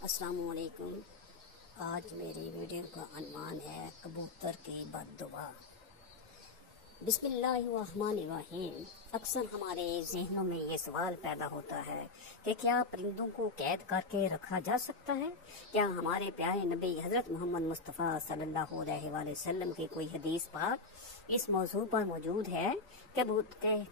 अस्सलाम वालेकुम। आज मेरी वीडियो का عنوان है कबूतर की बद्दुआ। बिस्मिल्लाहिर्रहमानिर्रहीम। अक्सर हमारे जहनों में ये सवाल पैदा होता है कि क्या परिंदों को कैद करके रखा जा सकता है? क्या हमारे प्यारे नबी हज़रत मोहम्मद मुस्तफ़ा सल्लल्लाहु अलैहि वसल्लम की कोई हदीस पाक इस मौजू पर मौजूद है कि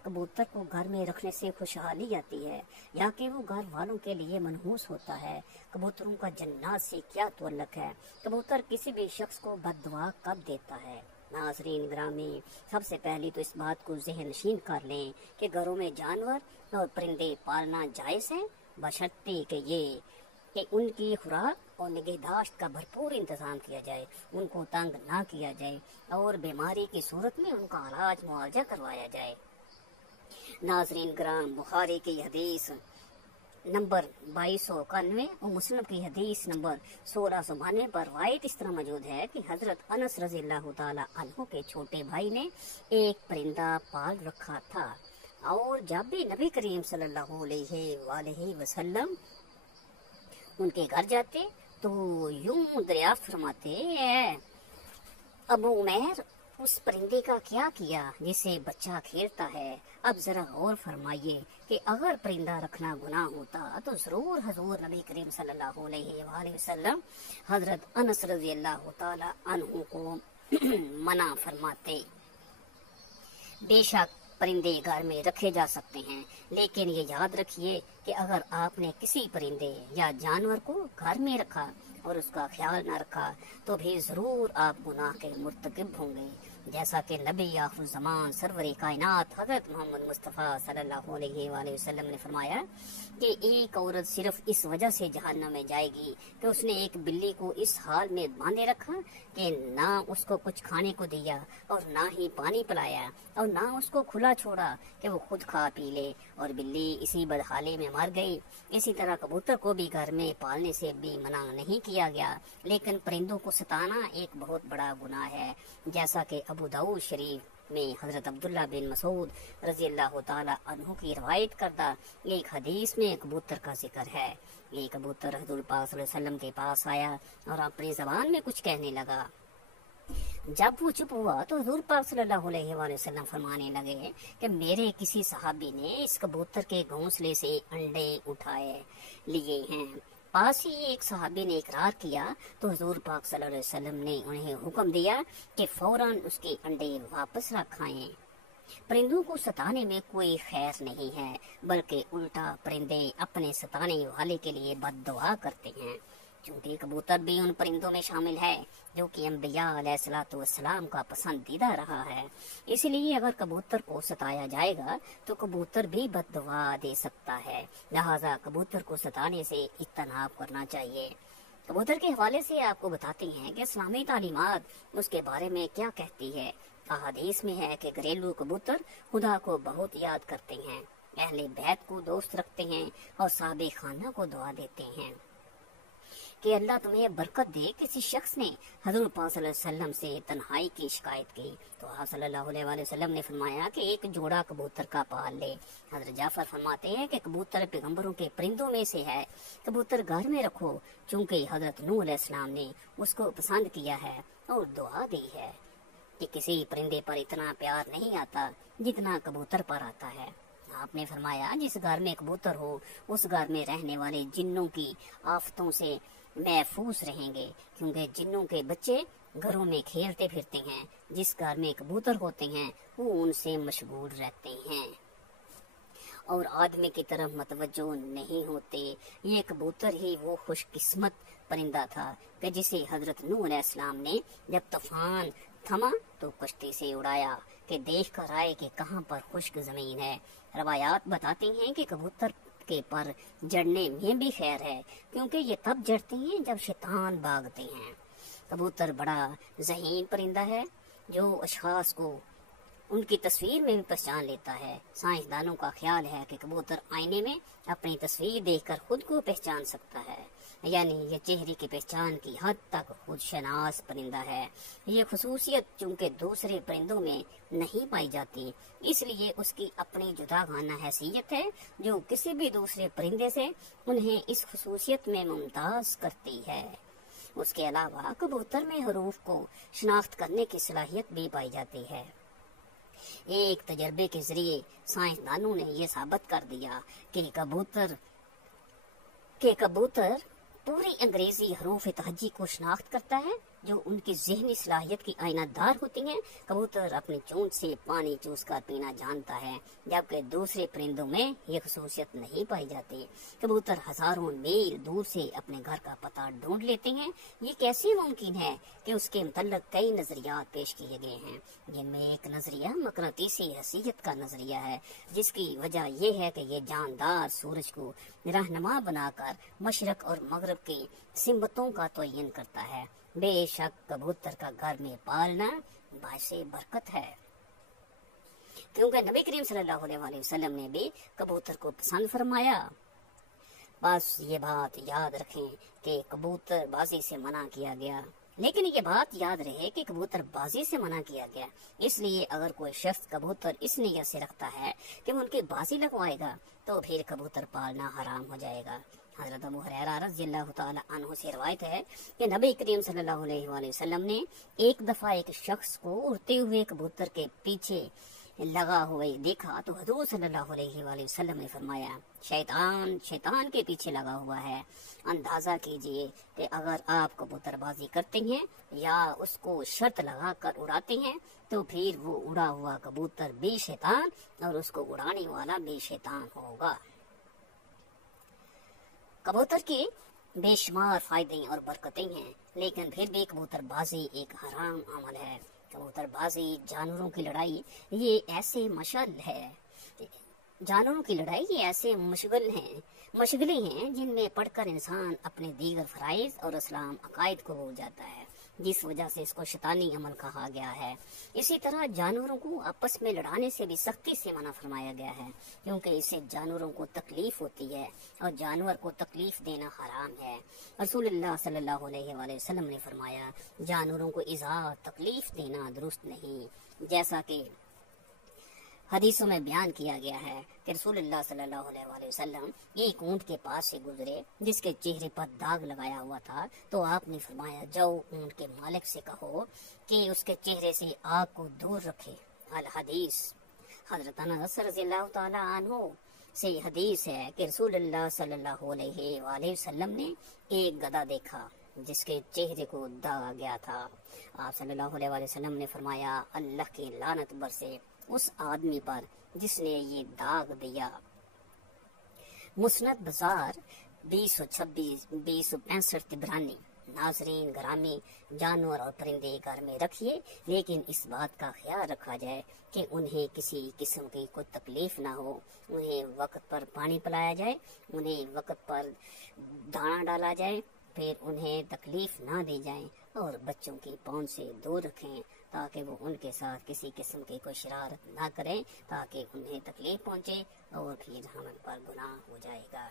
कबूतर को घर में रखने से खुशहाली आती है या कि वो घर वालों के लिए मनहूस होता है? कबूतरों का जन्नत से क्या ताल्लुक है? कबूतर किसी भी शख्स को बद्दुआ कब देता है? नाज़रीन ग्रामी, सबसे पहले तो इस बात को ज़हन नशीन कर लें कि घरों में जानवर और परिंदे पालना जायज़ है, बशर्ते कि उनकी खुराक और निगहदाश्त का भरपूर इंतज़ाम किया जाए, उनको तंग ना किया जाए और बीमारी की सूरत में उनका इलाज मुआवजा करवाया जाए। नाज़रीन ग्राम, बुखारी की हदीस नंबर 2291 और मुस्लिम की हदीस नंबर 1692 पर रवायत इस तरह मौजूद है कि हजरत अनस रज़ियल्लाहु ताला अन्हु के छोटे भाई ने एक परिंदा पाल रखा था और जब भी नबी करीम सल्लल्लाहु अलैहि वसल्लम उनके घर जाते तो यूं दरियाफ्त फरमाते, अबू उमैर, उस परिंदे का क्या किया जिसे बच्चा खेलता है? अब जरा गौर फरमाइए कि अगर परिंदा रखना गुनाह होता तो जरूर हजूर नबी करीम सल्लल्लाहु अलैहि वसल्लम हजरत अनस रज़ियल्लाहु ताला अन्हु को मना फरमाते। बेशक परिंदे घर में रखे जा सकते हैं, लेकिन ये याद रखिए कि अगर आपने किसी परिंदे या जानवर को घर में रखा और उसका ख्याल न रखा तो भी जरूर आप गुनाह के मुर्तकिब होंगे, जैसा कि नबी आखिर ज़मान सरवरे कायनात हज़रत मोहम्मद मुस्तफ़ा सल्लल्लाहु अलैहि वसल्लम ने फरमाया कि एक औरत सिर्फ इस वजह से जहन्नम में जाएगी कि उसने एक बिल्ली को इस हाल में बांधे रखा कि ना उसको कुछ खाने को दिया और ना ही पानी पिलाया और ना उसको खुला छोड़ा कि वो खुद खा पी ले, और बिल्ली इसी बदहाली में मर गई। इसी तरह कबूतर को भी घर में पालने से भी मना नहीं किया गया, लेकिन परिंदों को सताना एक बहुत बड़ा गुनाह है, जैसा कि अबू दाऊद शरीफ में हजरत अब्दुल्ला बिन मसूद रज़ियल्लाहु ताला अन्हु की रवायत करदा एक हदीस में कबूतर का जिक्र है। ये कबूतर हजूर पाक सल्लल्लाहु अलैहि वसल्लम के पास आया और अपनी जबान में कुछ कहने लगा। जब वो चुप हुआ तो हजूर पाक सल्लल्लाहु अलैहि वसल्लम फरमाने लगे कि मेरे किसी सहाबी ने इस कबूतर के घोंसले से अंडे उठाए लिए हैं। पास ही एक सहाबी ने इकरार किया तो हुजूर पाक सल्लल्लाहु अलैहि वसल्लम ने उन्हें हुक्म दिया कि फौरन उसके अंडे वापस रखाएं। परिंदों को सताने में कोई खैर नहीं है, बल्कि उल्टा परिंदे अपने सताने वाले के लिए बद्दुआ करते हैं, क्योंकि कबूतर भी उन परिंदों में शामिल है जो कि अंबिया अलैहिस्सलातु वस्सलाम का पसंदीदा रहा है। इसलिए अगर कबूतर को सताया जाएगा तो कबूतर भी बद्दुआ दे सकता है, लिहाजा कबूतर को सताने से इज्तनाब करना चाहिए। कबूतर के हवाले से आपको बताते हैं कि इस्लामी तालीमात उसके बारे में क्या कहती है। हदीस में है कि घरेलू कबूतर खुदा को बहुत याद करते हैं, अहले बैत को दोस्त रखते हैं और साहबे खाना को दुआ देते हैं कि अल्लाह तुम्हें बरकत दे। किसी शख्स ने हजूर पाक सल्लल्लाहु अलैहि वसल्लम से तन्हाई की शिकायत की तो आप सल्लल्लाहु अलैहि वसल्लम ने फरमाया कि एक जोड़ा कबूतर का पाल ले। हजरत जाफर फरमाते हैं कि कबूतर पैगंबरों के परिंदों में से है, कबूतर घर में रखो, चूंकि हजरत नूह अलैहिस्सलाम ने उसको पसंद किया है और दुआ दी है कि किसी परिंदे पर इतना प्यार नहीं आता जितना कबूतर पर आता है। आपने फरमाया जिस घर में कबूतर हो उस घर में रहने वाले जिन्नों की आफतों से महफूज रहेंगे, क्योंकि जिन्नों के बच्चे घरों में खेलते फिरते हैं। जिस घर में कबूतर होते हैं वो उनसे मशगूल रहते हैं और आदमी की तरफ मतवज्जो नहीं होते। ये कबूतर ही वो खुशकिस्मत परिंदा था कि जिसे हजरत नूह अलैहिस्सलाम ने जब तूफान थमा तो कश्ती से उड़ाया कि देख कर आए कि कहाँ पर खुश्क जमीन है। रवायात बताती हैं कि कबूतर के पर जड़ने में भी खैर है, क्योंकि ये तब जड़ते हैं जब शैतान भागते हैं। कबूतर बड़ा ज़हीन परिंदा है जो अशखास को ان کی تصویر میں بھی پہچان لیتا ہے۔ سائنسدانوں کا خیال ہے کہ کبوتر آئینے میں اپنی تصویر دیکھ کر خود کو پہچان سکتا ہے، یعنی یہ چہرے کی پہچان کی حد تک خود شناس پرندہ ہے۔ یہ خصوصیت چونکہ دوسرے پرندوں میں نہیں پائی جاتی، اس لیے اس کی اپنی جداگانہ حیثیت ہے جو کسی بھی دوسرے پرندے سے انہیں اس خصوصیت میں ممتاز کرتی ہے۔ اس کے علاوہ کبوتر میں حروف کو شناخت کرنے کی صلاحیت بھی پائی جاتی ہے۔ ایک تجربے کے ذریعے سائنسدانوں نے یہ ثابت کر دیا کہ کبوتر پوری انگریزی حروف تہجی کو شناخت کرتا ہے جو ان کی ذہنی صلاحیت کی آئینہ دار ہوتی ہیں۔ کبوتر اپنی چونچ سے پانی چوس کر پینا جانتا ہے، جبکہ دوسرے پرندوں میں یہ خصوصیت نہیں پائی جاتی۔ کبوتر ہزاروں میل دور سے اپنے گھر کا پتہ ڈھونڈ لیتے ہیں۔ یہ کیسے ممکن ہے کہ اس کے متعلق کئی نظریات پیش کیے گئے ہیں، جن میں ایک نظریہ مقناطیسی حیثیت کا نظریہ ہے، جس کی وجہ یہ ہے کہ یہ جاندار سورج کو رہنما بنا کر مشرق اور مغرب کی سمتوں کا تعین کرتا ہے۔ بے شک کبوتر کا گھر میں پالنا باعث برکت ہے، کیونکہ نبی کریم صلی اللہ علیہ وسلم نے بھی کبوتر کو پسند فرمایا۔ بس یہ بات یاد رکھیں کہ کبوتر بازی سے منع کیا گیا، لیکن یہ بات یاد رہے کہ کبوتر بازی سے منع کیا گیا، اس لیے اگر کوئی شخص کبوتر اس نیت سے رکھتا ہے کہ وہ ان کی بازی لگوائے گا تو پھر کبوتر پالنا حرام ہو جائے گا۔ حضرت ابو ہریرہ رضی اللہ تعالی عنہ سے روایت ہے کہ نبی کریم صلی اللہ علیہ وآلہ وسلم نے ایک دفعہ ایک شخص کو اڑتے ہوئے کبوتر کے پیچھے لگا ہوئے دیکھا تو حضور صلی اللہ علیہ وآلہ وسلم نے فرمایا، شیطان کے پیچھے لگا ہوا ہے۔ اندازہ کیجئے کہ اگر آپ کبوتر بازی کرتے ہیں یا اس کو شرط لگا کر اڑاتے ہیں تو پھر وہ اڑا ہوا کبوتر بھی شیطان اور اس کو اڑانے والا بھی شیطان ہوگا۔ کبوتر کے بے شمار فائدے اور برکتیں ہیں، لیکن پھر بھی کبوتر بازی ایک حرام عمل ہے۔ کبوتر بازی جانوروں کی لڑائی یہ ایسے مشغلے ہیں جن میں پڑھ کر انسان اپنے دیگر فرائض اور اسلام عقائد کو بھول جاتا ہے، جس وجہ سے اس کو شیطانی عمل کہا گیا ہے۔ اسی طرح جانوروں کو آپس میں لڑانے سے بھی سختی سے منع فرمایا گیا ہے، کیونکہ اس سے جانوروں کو تکلیف ہوتی ہے اور جانور کو تکلیف دینا حرام ہے۔ رسول اللہ صلی اللہ علیہ وآلہ وسلم نے فرمایا، جانوروں کو ایذا تکلیف دینا درست نہیں، جیسا کہ حدیثوں میں بیان کیا گیا ہے کہ رسول اللہ صلی اللہ علیہ وآلہ وسلم ایک اونٹ کے پاس سے گزرے جس کے چہرے پر داغ لگایا ہوا تھا، تو آپ نے فرمایا، جاؤ اونٹ کے مالک سے کہو کہ اس کے چہرے سے آگ کو دور رکھے۔ الحدیث۔ حضرت انس رضی اللہ تعالی عنہ سے حدیث ہے کہ رسول اللہ صلی اللہ علیہ وآلہ وسلم نے ایک گدھا دیکھا جس کے چہرے کو داغا گیا تھا۔ آپ صلی اللہ علیہ وآلہ وسلم نے فرمایا، اللہ کی لعنت برسے اس آدمی پر جس نے یہ داغ دیا۔ مسند بازار 2065 طبرانی۔ ناظرین گرامی، جانور اور پرندے گھر میں رکھیے، لیکن اس بات کا خیال رکھا جائے کہ انہیں کسی قسم کی کوئی تکلیف نہ ہو، انہیں وقت پر پانی پلایا جائے، انہیں وقت پر دانا ڈالا جائے، پھر انہیں تکلیف نہ دی جائے اور بچوں کی پونچھ سے دور رکھیں تاکہ وہ ان کے ساتھ کسی قسم کی کوئی شرارت نہ کریں تاکہ انہیں تکلیف پہنچے اور پھر ہم پر گناہ ہو جائے گا۔